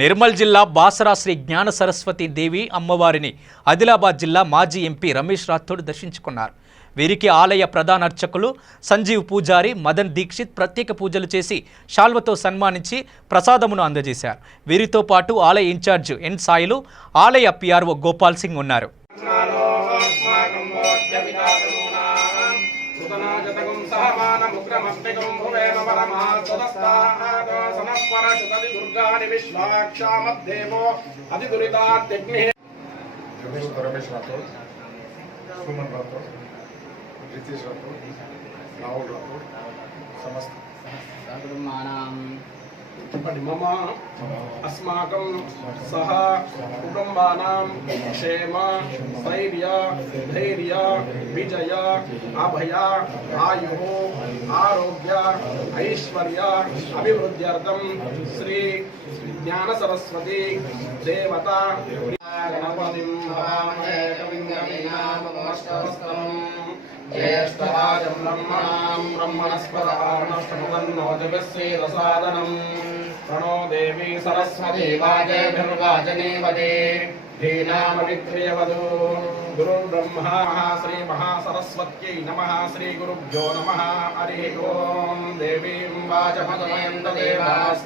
నిర్మల్ జిల్లా బాసరా శ్రీ జ్ఞాన సరస్వతి దేవి అమ్మవారిని ఆదిలాబాద్ జిల్లా మాజీ ఎంపీ రమేష్ రాథోడ్ దర్శించుకున్నారు. వీరికి ఆలయ ప్రధాన అర్చకులు సంజీవ్ పూజారి మదన్ దీక్షిత్ ప్రత్యేక పూజలు చేసి శాల్వతో సన్మానించి ప్రసాదమును అందజేశారు. వీరితో పాటు ఆలయ ఇన్ఛార్జ్ ఎన్ సాయిలు, ఆలయ పిఆర్ఓ గోపాల్ సింగ్ ఉన్నారు. रमेश राठौड़, सुमन राठौड़, रितेश राठौड़, राहुल राठौड़, समस्त मम अस्माकं सह कुटुंबानां क्षेम स्थैर्य धैर्य विजय अभय आयुः आरोग्य ऐश्वर्य अभिवृद्ध्यर्थं श्री ज्ञान सरस्वती देवता गणपतिं भावये ज्येष्ठराजं ब्रह्मणस्पदानस्तमुदन्नोतिभिस्सेदसादनं प्रणो देवी सरस्वती वाजेभिर्वाजनीवदे धीनामविक्रियवधू गुरुर्ब्रह्मा श्री महासरस्वत्यै नमः. श्री गुरुभ्यो नमः. हरिः ओं. देवीं वाचमतमयन्त देवास्